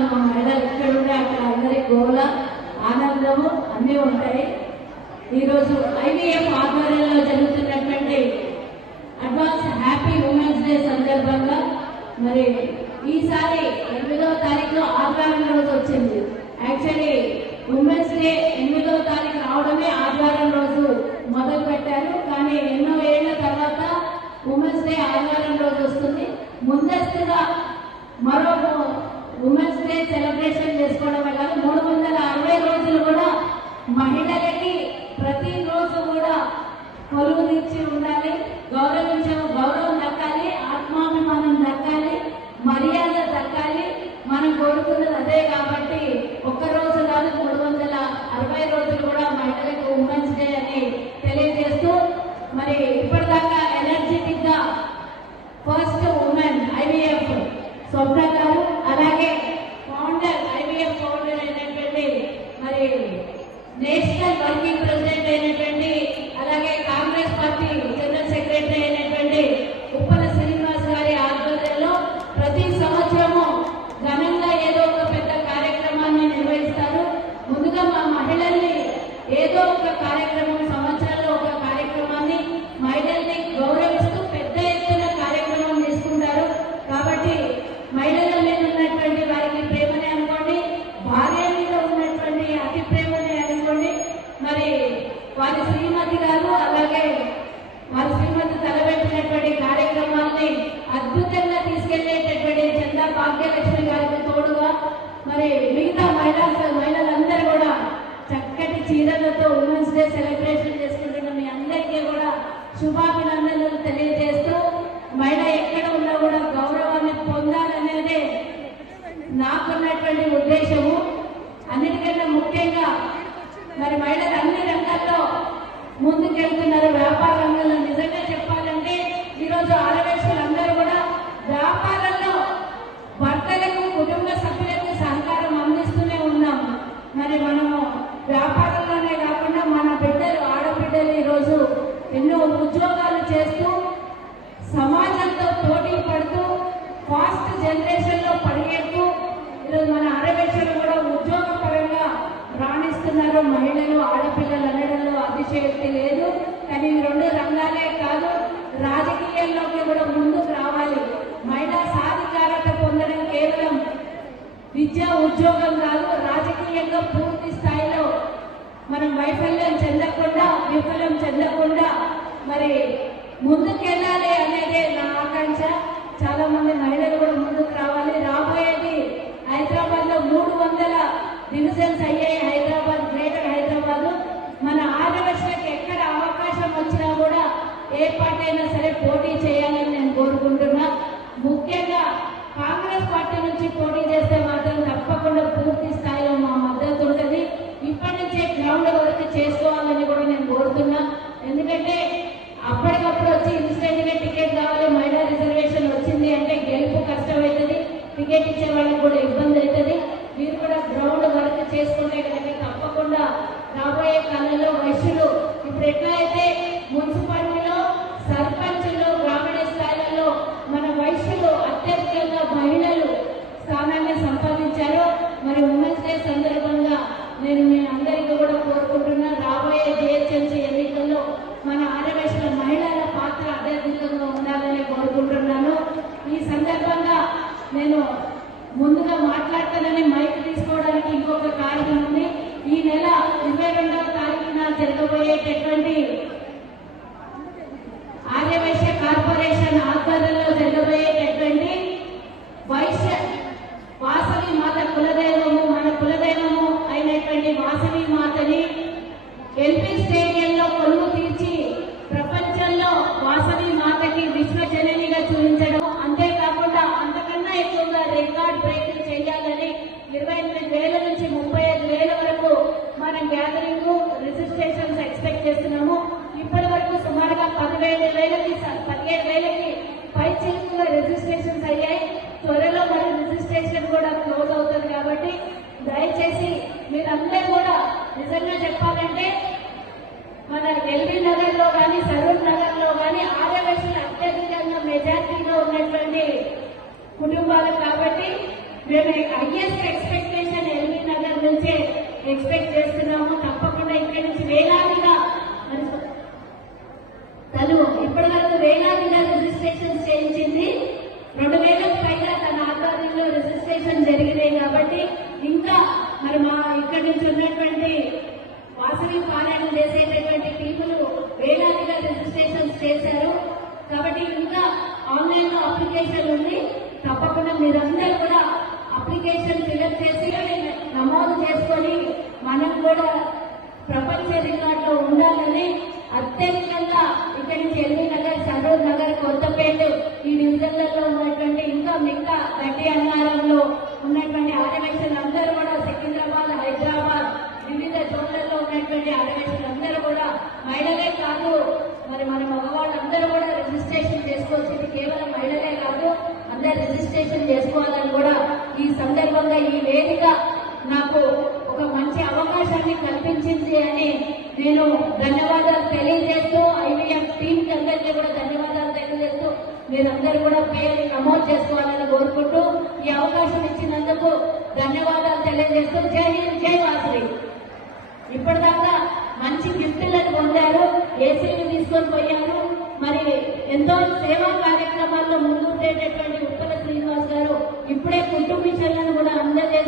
మా మహిళలు ఎక్కడుంటే అక్కడ అందరి గోల ఆనందము అన్నీ ఉంటాయి. ఈరోజు ఐవీఎఫ్ ఆధ్వర్యంలో జరుగుతున్నటువంటి అడ్వాన్స్ హ్యాపీ ఉమెన్స్ డే సందర్భంగా మరి ఈసారి 8వ తారీఖులో ఆదివారం రోజు వచ్చింది. యాక్చువల్లీ ఉమెన్స్ డే 8వ తారీఖు రావడమే ఆదివారం రోజు మొదలు పెట్టారు. కానీ ఎన్నో ఏళ్ల తర్వాత ఉమెన్స్ డే ఆదివారం రోజు వస్తుంది. ముందస్తుగా మరో ఉమెన్స్ డే సెలబ్రేషన్ చేసుకోవడమే కాదు 360 రోజులు కూడా మహిళలకి ప్రతిరోజు కూడా కొలువునిచ్చి ఉండాలి, గౌరవం దక్కాలి, ఆత్మాభిమానం దక్కాలి, మర్యాద దక్కాలి. మనం కోరుకున్నది అదే. కాబట్టి ఒక్కరోజు కాదు 360 రోజులు కూడా మహిళలకు ఉమెన్స్ డే అని తెలియజేస్తూ మరి ఇప్పటిదాకా ఎనర్జెటిక్ గా ఫస్ట్ ఉమెన్ ఐవీఎఫ్ స్వప్న గారు, అలాగే ఫౌండర్ ఐవీఎఫ్ ఫౌండర్ అయినటువంటి మరి నేషనల్ వర్కింగ్ ప్రెసిడెంట్ అయినటువంటి అలాగే కాంగ్రెస్ పార్టీ జనరల్ సెక్రటరీ అయినటువంటి ఉప్పల శ్రీనివాస్ గారి ఆధ్వర్యంలో ప్రతి సంవత్సరము ఘనంగా ఏదో ఒక పెద్ద కార్యక్రమాన్ని నిర్వహిస్తారు. ముందుగా మా మహిళల్ని ఏదో ఒక కార్యక్రమం, సంవత్సరంలో ఒక కార్యక్రమాన్ని మహిళల్ని గౌరవిస్తూ పెద్ద ఎత్తున కార్యక్రమం తీసుకుంటారు. కాబట్టి మహిళల మీద ఉన్నటువంటి వారికి ప్రేమని అనుకోండి, భార్య మీద ఉన్నటువంటి అతి ప్రేమని అనుకోండి. మరి వారి శ్రీమతి గారు అలాగే వారి శ్రీమతి తలబెట్టినటువంటి కార్యక్రమాన్ని అద్భుతంగా తీసుకెళ్లేటటువంటి చందా భాగ్యలక్ష్మి గారికి తోడుగా మరి మిగతా మహిళలందరూ కూడా చక్కటి చీరలతో ఉమెన్స్ డే సెలబ్రేషన్ చేసుకుంటున్న మీ అందరికీ కూడా శుభాభినందనలు తెలియజేస్తూ మహిళ ఎక్కడ ఉన్నా కూడా గౌరవాన్ని పొందాలనేదే నాకున్నటువంటి ఉద్దేశము. అన్నిటికన్నా ముఖ్యంగా మరి మహిళలు అన్ని రంగాల్లో ముందుకెళ్తున్నారు. వ్యాపార రంగంలో నిజంగా చెప్పాలంటే ఈరోజు ఆడవేశులందరూ కూడా వ్యాపారంలో భర్తలకు, కుటుంబ సభ్యులకు సహకారం అందిస్తూనే ఉన్నాము. మరి మనము వ్యాపారంలోనే కాకుండా మన బిడ్డలు, ఆడబిడ్డలు ఈరోజు ఎన్నో ఉద్యోగాలు చేస్తూ సమాజంతో పోటీ పడుతూ ఫాస్ట్ జనరేషన్ లో పరిగెడుతూ ఈరోజు మన ఆడవేశలు కూడా ఉద్యోగ పరంగా రాణిస్తున్నారు. మహిళలు, ఆడపిల్లలు అనడంలో అతిశయోక్తి లేదు. కానీ ఈ రెండు రంగాలే కాదు, రాజకీయాల్లోకి కూడా ముందుకు రావాలి. మహిళా సాధికారత పొందడం కేవలం విద్యా ఉద్యోగం కాదు, రాజకీయంగా పూర్తి స్థాయిలో మనం వైఫల్యం చెందకుండా, విఫలం చెందకుండా మరి ముందుకెళ్ళాలి అనేదే నా ఆకాంక్ష. చాలా మంది మహిళలు కూడా ముందుకు రావాలి. రాబోయేది హైదరాబాద్ లో 300 డివిజన్స్ అయ్యాయి. హైదరాబాద్, గ్రేటర్ హైదరాబాద్. మన ఆడవేశలకు ఎక్కడ అవకాశం వచ్చినా కూడా ఏ పార్టీ అయినా సరే పోటీ చేయాలని నేను కోరుకుంటున్నా. ముఖ్యంగా కాంగ్రెస్ పార్టీ నుంచి పోటీ చేస్తే మాత్రం తప్పకుండా పూర్తి స్థాయిలో మా మద్దతు ఉంటుంది. ఇప్పటి నుంచే గ్రౌండ్ వర్క్ చేసుకోవాలని కూడా నేను కోరుతున్నా. ఎందుకంటే అప్పటికప్పుడు వచ్చి ఇన్స్టెంట్ గా టికెట్ కావాలి, మహిళా రిజర్వేషన్ వచ్చింది అంటే గెలుపు కష్టమవుతుంది, టికెట్ ఇచ్చే వాళ్ళకి కూడా ఇబ్బంది అవుతుంది. మీరు కూడా గ్రౌండ్ వర్క్ చేసుకుంటే కనుక తప్పకుండా రాబోయే కాలంలో వైశ్యులు ఇప్పుడు ఎట్లా అయితే మున్సిపాలిటీలో, సర్పంచ్లో, గ్రామీణ స్థాయిలలో మన వైశ్యులు అత్యధికంగా మహిళలు స్థానాన్ని సంపాదించారు. మరి ఉమెన్స్ డే సందర్భంగా నేను మీ అందరికీ కూడా కోరుకుంటున్నా, రాబోయే జిహెచ్ఎంసీ ఎన్నికల్లో మన ఆడవేశల మహిళల పాత్ర అత్యధికంగా ఉండాలని కోరుకుంటున్నాను. ఈ సందర్భంగా నేను ముందుగా మాట్లాడతానని మైక్ తీసుకోవడానికి ఇంకొక కారణం ఉంది. ఈ నెల 22వ తారీఖున జరగబోయేటటువంటి ఆర్యవైశ్య కార్పొరేషన్ ఆధ్వర్యంలో జరగబోయేటటువంటి వైశ్య వాసవి మాత కులదైవము, మన కులదైవము అయినటువంటి వాసవి మాతని ఎల్పీ స్టేడియంలో కొలువు తీర్చి ప్రపంచంలో వాసవి మాతకి విశ్వజననిగా చూపించడం, అంతేకాకుండా అంతకన్నా ఎక్కువగా రికార్డ్ బ్రేక్ చేయాలని 28,000 నుంచి 35,000 వరకు మనం గ్యాదరింగ్ రిజిస్ట్రేషన్స్ ఎక్స్పెక్ట్ చేస్తున్నాము. ఇప్పటి వరకు సుమారుగా 17,000కి పైచిలుకుగా రిజిస్ట్రేషన్స్ అయ్యాయి. త్వరలో మరి రిజిస్ట్రేషన్ కూడా క్లోజ్ అవుతుంది. కాబట్టి దయచేసి మీరందరూ కూడా నిజంగా చెప్పాలంటే మన ఎల్బీ నగర్ లో కానీ, సరూర్ నగర్ లో కానీ ఆర్యవైశ్యులు అత్యధికంగా మెజార్టీలో ఉన్నటువంటి కుటుంబాలు. కాబట్టి మేము హైయెస్ట్ ఎక్స్పెక్టేషన్ ఎల్బీ నగర్ నుంచే ఎక్స్పెక్ట్ చేస్తున్నాము. తప్పకుండా ఇక్కడి నుంచి వేలాదిగా తను ఇప్పటి వరకు వేలాదిగా రిజిస్ట్రేషన్ చేయించింది. 2000కు పైగా తన ఆధ్వర్యంలో రిజిస్ట్రేషన్ జరిగినాయి. కాబట్టి ఇంకా మరి మా ఇక్కడి నుంచి ఉన్నటువంటి వాసవి పాలన చేసేటటువంటి టీములు వేలాదిగా రిజిస్ట్రేషన్స్ చేశారు. కాబట్టి ఇంకా ఆన్లైన్ లో అప్లికేషన్ ఉంది. తప్పకుండా మీరందరూ కూడా అప్లికేషన్ ఫిల్అప్ చేసి నమోదు చేసుకొని మనం కూడా ప్రపంచ రికార్డులో ఉండాలని అత్యధికంగా ఇక్కడి నుంచి ఎల్బీ నగర్, సరూర్ నగర్, కొత్తపేట ఈ డివిజన్లలో ఉన్నటువంటి ఇంకా మిగతా గడ్డి అన్నారంలో ఉన్నటువంటి ఆదివేశులందరూ కూడా సికింద్రాబాద్, హైదరాబాద్ వివిధ జోన్లలో ఉన్నటువంటి ఆదివేశులందరూ కూడా మహిళలే కాదు మరి మన మగవాళ్ళందరూ కూడా రిజిస్ట్రేషన్ చేసుకోవచ్చు. ఇది కేవలం మహిళలే కాదు, అందరూ రిజిస్ట్రేషన్ చేసుకోవాలని కూడా ఈ సందర్భంగా ఈ వేదిక నాకు ఒక మంచి అవకాశాన్ని కల్పించింది అని నేను ధన్యవాదాలు తెలియజేస్తూ ఐవీఎఫ్ టీమ్ కి అందరికీ కూడా ధన్యవాదాలు తెలియజేస్తూ మీరందరూ కూడా పేరు నమోదు చేసుకోవాలని కోరుకుంటూ ఈ అవకాశం ఇచ్చినందుకు ధన్యవాదాలు తెలియజేస్తూ జై హింద్, జై వాసవి. ఇప్పటిదాకా మంచి గిఫ్ట్లను పొందారు, ఏసీలు తీసుకొని పోయారు. మరి ఎంతో సేవా కార్యక్రమాల్లో ముందుండేటటువంటి ఉప్పల శ్రీనివాస్ గారు ఇప్పుడే కుటుంబ మిషన్లను కూడా అందజేస్తారు.